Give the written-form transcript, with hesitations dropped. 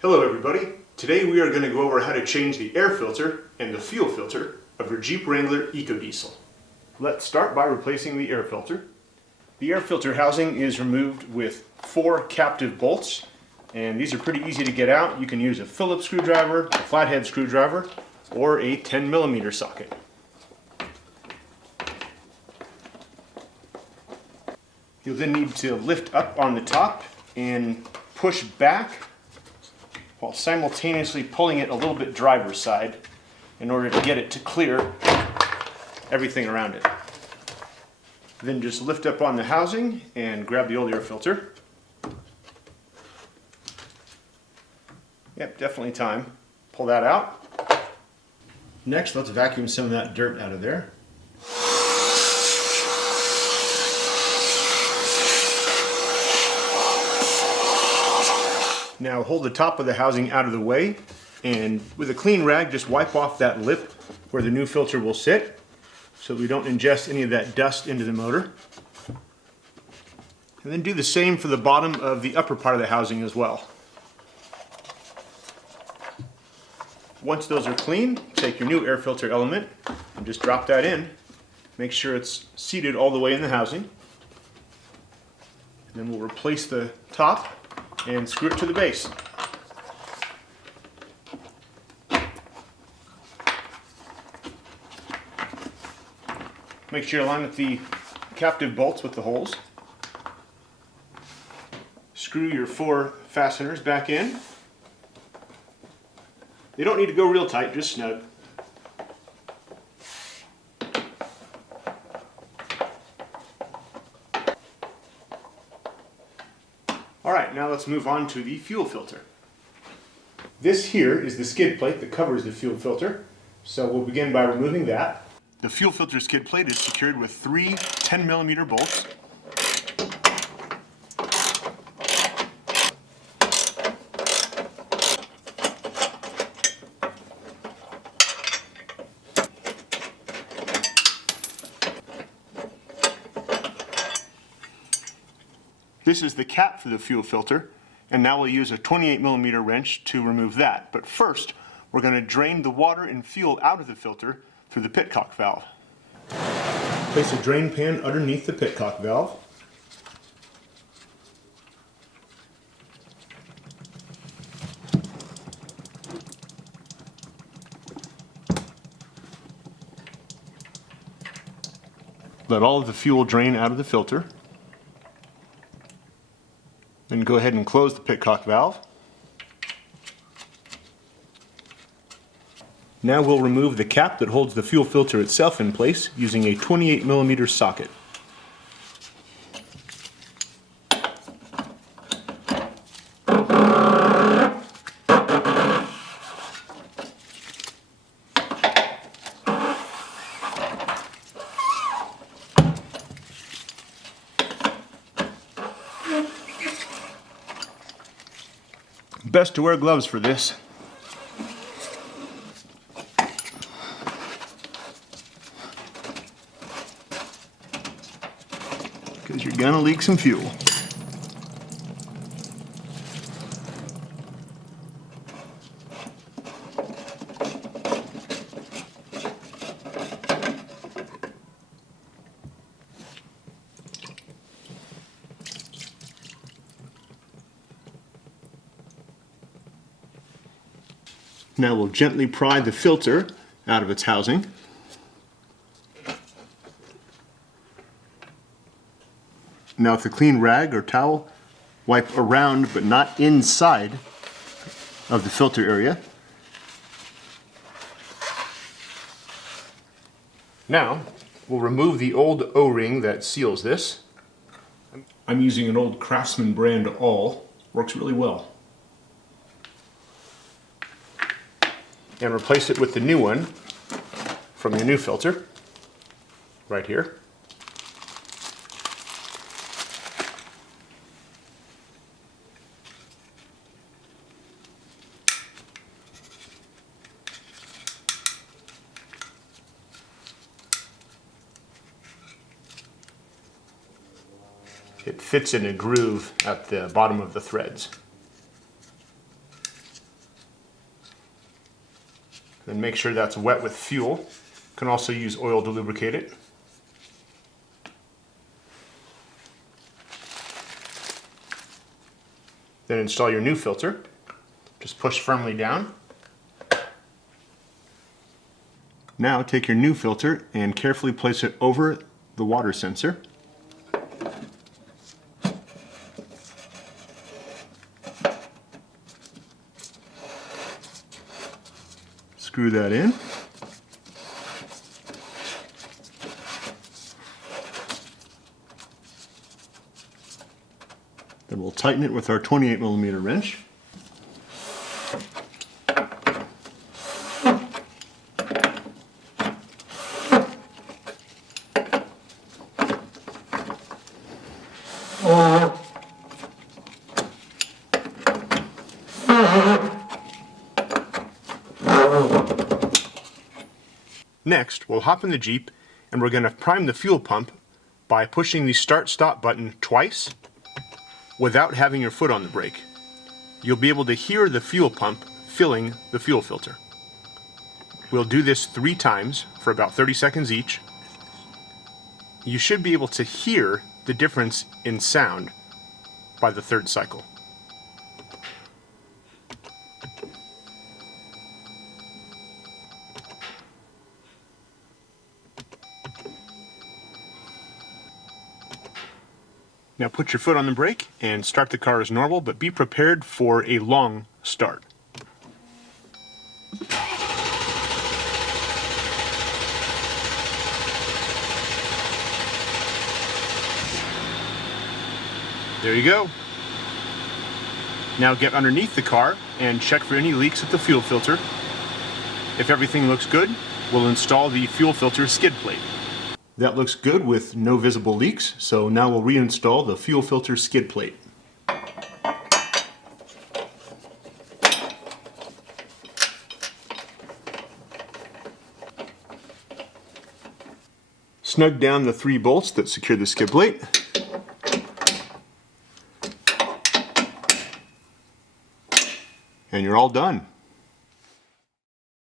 Hello everybody. Today we are going to go over how to change the air filter and the fuel filter of your Jeep Wrangler Ecodiesel. Let's start by replacing the air filter. The air filter housing is removed with 4 captive bolts, and these are pretty easy to get out. You can use a Phillips screwdriver, a flathead screwdriver, or a 10mm socket. You'll then need to lift up on the top and push back while simultaneously pulling it a little bit driver's side in order to get it to clear everything around it. Then just lift up on the housing and grab the old air filter. Yep, definitely time. Pull that out. Next, let's vacuum some of that dirt out of there. Now hold the top of the housing out of the way, and with a clean rag just wipe off that lip where the new filter will sit so we don't ingest any of that dust into the motor. And then do the same for the bottom of the upper part of the housing as well. Once those are clean, take your new air filter element and just drop that in. Make sure it's seated all the way in the housing. And then we'll replace the top and screw it to the base. Make sure you line up the captive bolts with the holes. Screw your 4 fasteners back in. They don't need to go real tight, just snug. Alright, now let's move on to the fuel filter. This here is the skid plate that covers the fuel filter, so we'll begin by removing that. The fuel filter skid plate is secured with 3 10mm bolts. This is the cap for the fuel filter, and now we'll use a 28mm wrench to remove that. But first, we're going to drain the water and fuel out of the filter through the pitcock valve. Place a drain pan underneath the pitcock valve. Let all of the fuel drain out of the filter. Then go ahead and close the pitcock valve. Now we'll remove the cap that holds the fuel filter itself in place using a 28mm socket. Best to wear gloves for this. Because you're gonna leak some fuel. Now we'll gently pry the filter out of its housing. Now with a clean rag or towel, wipe around but not inside of the filter area. Now we'll remove the old O-ring that seals this. I'm using an old Craftsman brand awl. Works really well. And replace it with the new one from the new filter, right here. It fits in a groove at the bottom of the threads. and make sure that's wet with fuel. You can also use oil to lubricate it. Then install your new filter. Just push firmly down. Now take your new filter and carefully place it over the water sensor. Screw that in. Then we'll tighten it with our 28mm wrench. Next, we'll hop in the Jeep and we're going to prime the fuel pump by pushing the start-stop button twice without having your foot on the brake. You'll be able to hear the fuel pump filling the fuel filter. We'll do this 3 times for about 30 seconds each. You should be able to hear the difference in sound by the 3rd cycle. Now put your foot on the brake and start the car as normal, but be prepared for a long start. There you go. Now get underneath the car and check for any leaks at the fuel filter. If everything looks good, we'll install the fuel filter skid plate. That looks good with no visible leaks, so now we'll reinstall the fuel filter skid plate. Snug down the 3 bolts that secure the skid plate. And you're all done.